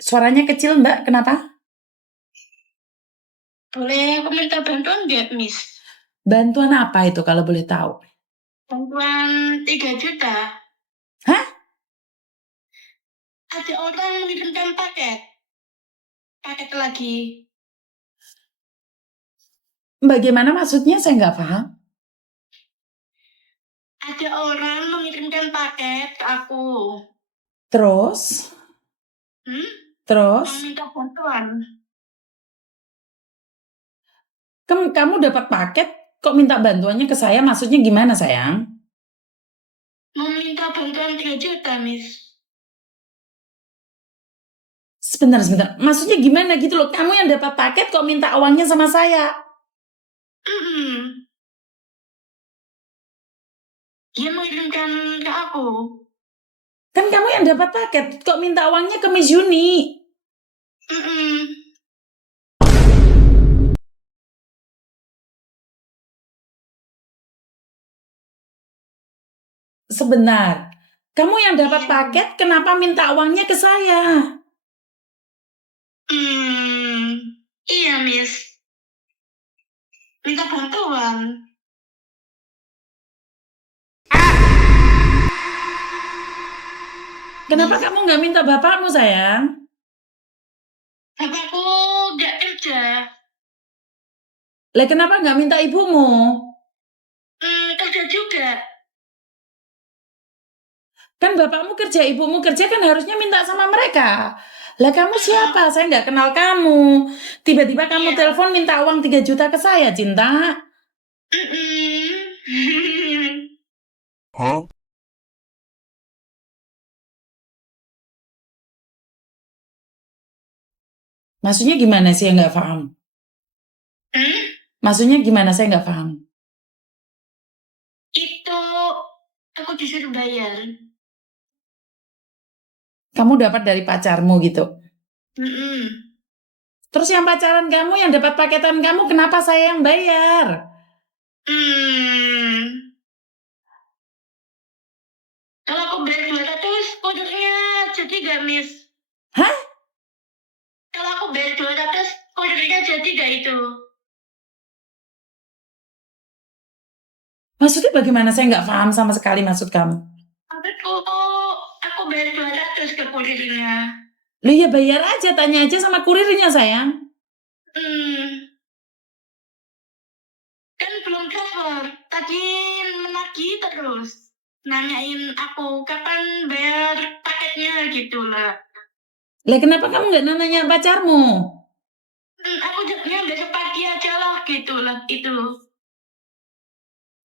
Suaranya kecil, Mbak, kenapa? Boleh aku minta bantuan nggak, Miss? Bantuan apa itu kalau boleh tahu? Bantuan 3 juta. Hah? Ada orang mengirimkan paket. Paket lagi. Bagaimana maksudnya? Saya nggak paham. Ada orang mengirimkan paket ke aku. Terus? Mau Terus? minta bantuan. Kamu dapat paket, kok minta bantuannya ke saya? Maksudnya gimana, sayang? Mau minta bantuan 3 juta, Miss. Sebentar. Maksudnya gimana gitu loh? Kamu yang dapat paket kok minta uangnya sama saya? Dia mengirimkan ke aku. Kan kamu yang dapat paket, kok minta uangnya ke Miss Yuni? Sebentar. Kamu yang dapat paket, kenapa minta uangnya ke saya? Iya, Miss. Minta bantuan. Kenapa kamu nggak minta bapakmu, sayang? Bapakku nggak kerja. Lah kenapa nggak minta ibumu? Kerja juga. Kan bapakmu kerja, ibumu kerja, kan harusnya minta sama mereka. Lah kamu siapa? Saya nggak kenal kamu. Tiba-tiba kamu telepon minta uang 3 juta ke saya, Cinta. Hah? Maksudnya gimana sih, yang nggak paham? Maksudnya gimana, saya nggak paham. Itu aku disuruh bayar. Kamu dapat dari pacarmu gitu. Terus yang pacaran kamu, yang dapat paketan kamu, kenapa saya yang bayar? Kalau aku bayar 200, kodenya jadi gak, Miss? Hah? Kalau aku bayar 200, kodenya jadi gak itu? Maksudnya bagaimana? Saya nggak paham sama sekali maksud kamu. Aku bayar 200 ke kurirnya. Lu ya bayar aja, tanya aja sama kurirnya, sayang. Kan belum transfer. Tadi menagih terus. Nanyain aku kapan bayar paketnya gitu lah. Lah kenapa kamu nggak nanya pacarmu? Aku jawabnya besok pagi aja lah gitu lah itu.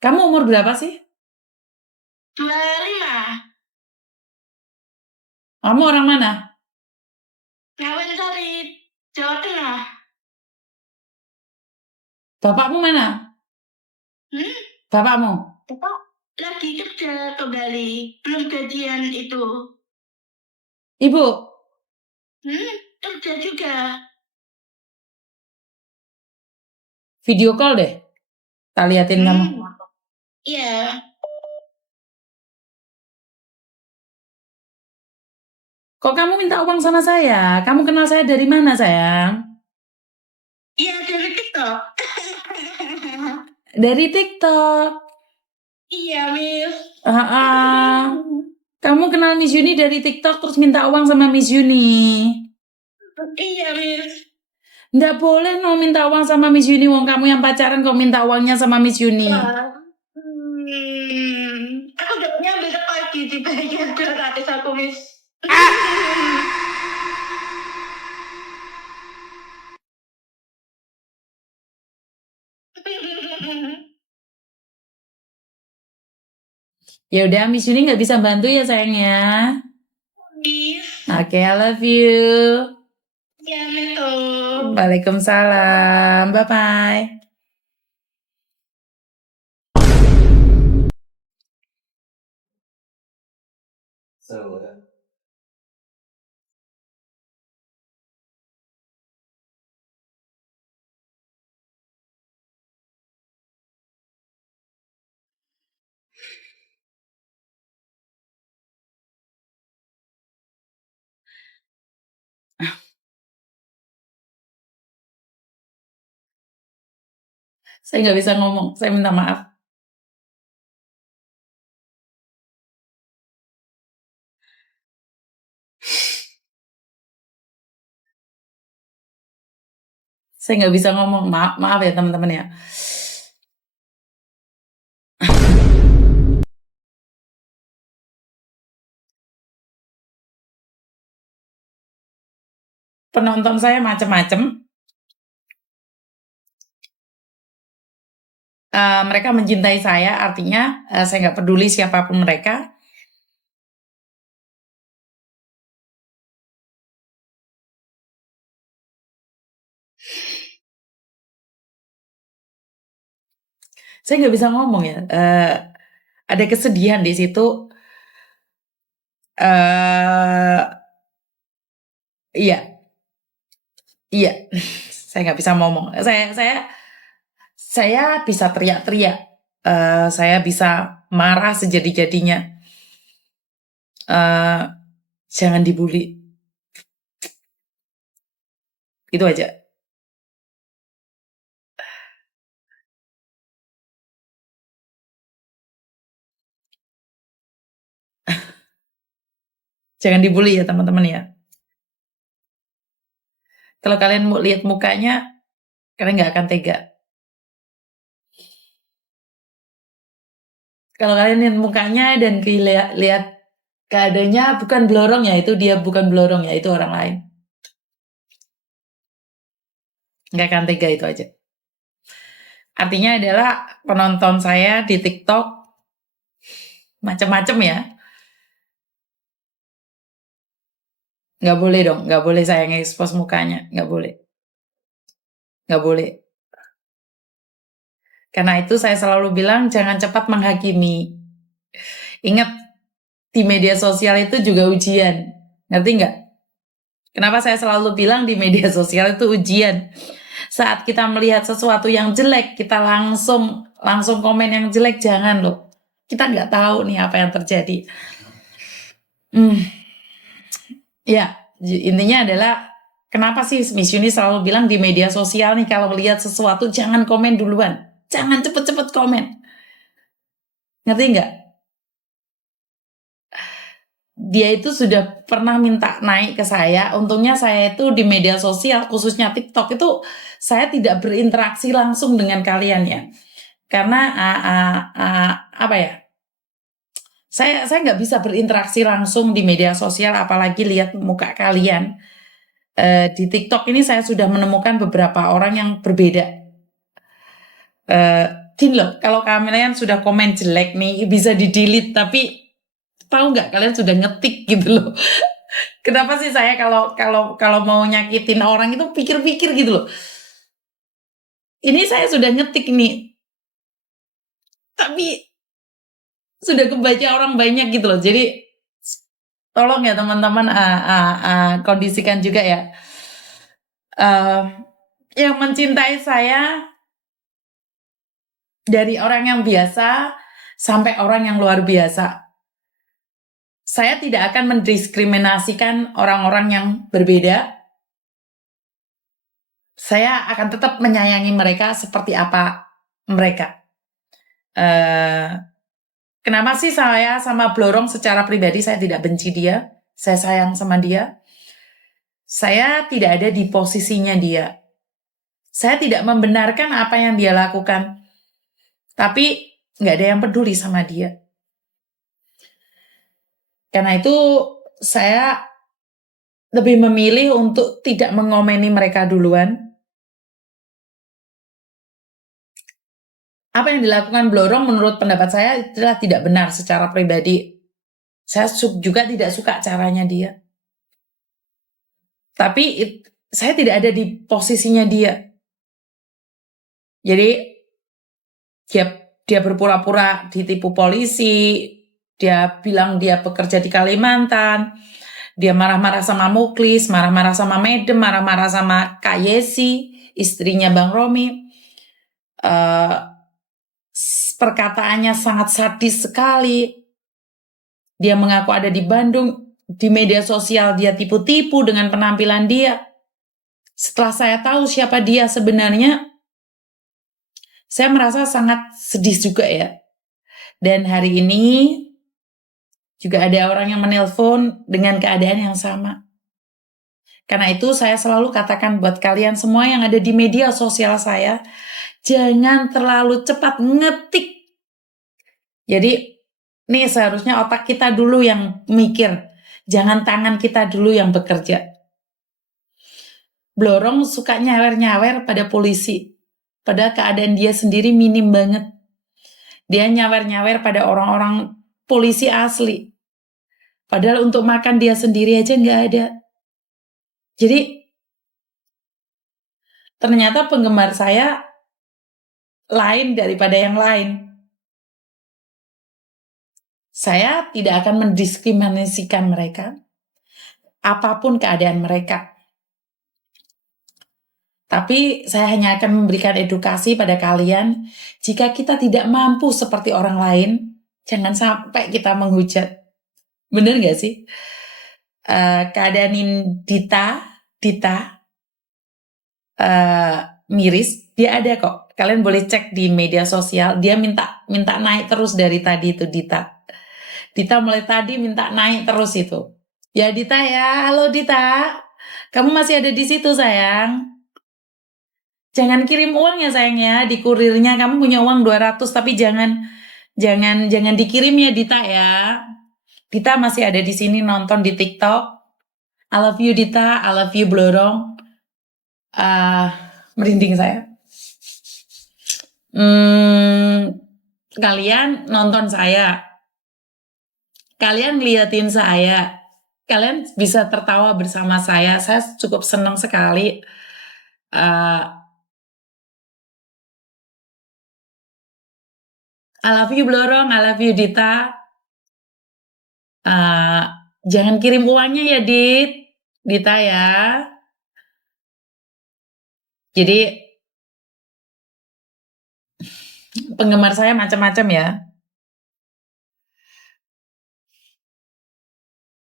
Kamu umur berapa sih? 25. Kamu orang mana? Ngawen Sari, Jawa Tengah. Bapakmu mana? Bapakmu? Bapak lagi kerja ke Bali, belum gajian itu. Ibu? Kerja juga. Video call deh. Tak liatin kamu. Iya. Kok kamu minta uang sama saya? Kamu kenal saya dari mana, sayang? Iya, dari TikTok. Dari TikTok. Iya, Miss. Kamu kenal Miss Yuni dari TikTok terus minta uang sama Miss Yuni. Iya, Miss. Nggak boleh no minta uang sama Miss Yuni. Wong kamu yang pacaran kok minta uangnya sama Miss Yuni. Aku dapetnya besok pagi dibayar 200 aku, Miss. Ya udah, Miss Yuni nggak bisa bantu ya, sayang ya. Oke, I love you. Ya, betul. Waalaikumsalam. Bye-bye. Saya nggak bisa ngomong, saya minta maaf. Saya nggak bisa ngomong, maaf ya teman-teman ya. Penonton saya macam-macam. Mereka mencintai saya, artinya saya nggak peduli siapapun mereka. Saya nggak bisa ngomong ya. Ada kesedihan di situ. Iya, iya. Saya nggak bisa ngomong. Saya bisa teriak-teriak. Saya bisa marah sejadi-jadinya. Jangan dibully. Itu aja. Jangan dibully ya teman-teman ya. Kalau kalian mau lihat mukanya, kalian nggak akan tega. Kalau kalian lihat mukanya dan lihat keadaannya bukan blorong ya, itu dia bukan blorong ya, itu orang lain. Nggak akan tega, itu aja. Artinya adalah penonton saya di TikTok macam-macam ya. Nggak boleh dong, nggak boleh saya nge-expose mukanya, nggak boleh. Nggak boleh. Karena itu saya selalu bilang jangan cepat menghakimi. Ingat, di media sosial itu juga ujian. Ngerti nggak? Kenapa saya selalu bilang di media sosial itu ujian? Saat kita melihat sesuatu yang jelek, kita langsung komen yang jelek, jangan loh. Kita nggak tahu nih apa yang terjadi. Ya, intinya adalah kenapa sih Miss Yuni selalu bilang di media sosial nih kalau melihat sesuatu jangan komen duluan. Jangan cepet-cepet komen. Ngerti nggak? Dia itu sudah pernah minta naik ke saya. Untungnya saya itu di media sosial, khususnya TikTok itu saya tidak berinteraksi langsung dengan kalian ya. Karena apa ya? Saya nggak bisa berinteraksi langsung di media sosial, apalagi lihat muka kalian. Di TikTok ini saya sudah menemukan beberapa orang yang berbeda. Gini loh, kalau kalian sudah komen jelek nih bisa di-delete, tapi tahu nggak kalian sudah ngetik gitu loh. Kenapa sih saya kalau mau nyakitin orang itu pikir-pikir gitu loh. Ini saya sudah ngetik nih, tapi sudah kebaca orang banyak gitu loh. Jadi tolong ya teman-teman kondisikan juga ya. Yang mencintai saya dari orang yang biasa sampai orang yang luar biasa. Saya tidak akan mendiskriminasikan orang-orang yang berbeda. Saya akan tetap menyayangi mereka seperti apa mereka. Kenapa sih saya sama Blorong secara pribadi saya tidak benci dia? Saya sayang sama dia. Saya tidak ada di posisinya dia. Saya tidak membenarkan apa yang dia lakukan. Tapi nggak ada yang peduli sama dia. Karena itu saya lebih memilih untuk tidak mengomeni mereka duluan. Apa yang dilakukan Blorong menurut pendapat saya adalah tidak benar secara pribadi. Saya juga tidak suka caranya dia. Tapi saya tidak ada di posisinya dia. Jadi dia berpura-pura ditipu polisi, dia bilang dia bekerja di Kalimantan, dia marah-marah sama Muklis, marah-marah sama Medem, marah-marah sama Kak Yesi, istrinya Bang Romi. Perkataannya sangat sadis sekali. Dia mengaku ada di Bandung, di media sosial dia tipu-tipu dengan penampilan dia. Setelah saya tahu siapa dia sebenarnya, Saya merasa sangat sedih juga ya. Dan hari ini juga ada orang yang menelpon dengan keadaan yang sama. Karena itu saya selalu katakan buat kalian semua yang ada di media sosial saya, jangan terlalu cepat ngetik. Jadi nih seharusnya otak kita dulu yang mikir, jangan tangan kita dulu yang bekerja. Blorong suka nyawer-nyawer pada polisi, padahal keadaan dia sendiri minim banget. Dia nyawer-nyawer pada orang-orang polisi asli, padahal untuk makan dia sendiri aja nggak ada. Jadi ternyata penggemar saya lain daripada yang lain. Saya tidak akan mendiskriminasikan mereka, apapun keadaan mereka. Tapi saya hanya akan memberikan edukasi pada kalian, jika kita tidak mampu seperti orang lain, jangan sampai kita menghujat. Bener gak sih? Keadaanin Dita miris, dia ada kok. Kalian boleh cek di media sosial, dia minta naik terus dari tadi itu Dita. Dita mulai tadi minta naik terus itu. Ya Dita ya, halo Dita. Kamu masih ada di situ sayang. Jangan kirim uang ya sayangnya di kurirnya. Kamu punya uang 200 tapi jangan dikirim ya Dita ya. Dita masih ada di sini nonton di TikTok. I love you Dita, I love you Blorong. Merinding saya. Kalian nonton saya. Kalian ngeliatin saya. Kalian bisa tertawa bersama saya. Saya cukup senang sekali. I love you Blorong, I love you Dita. Jangan kirim uangnya ya Dita ya. Jadi penggemar saya macam-macam ya.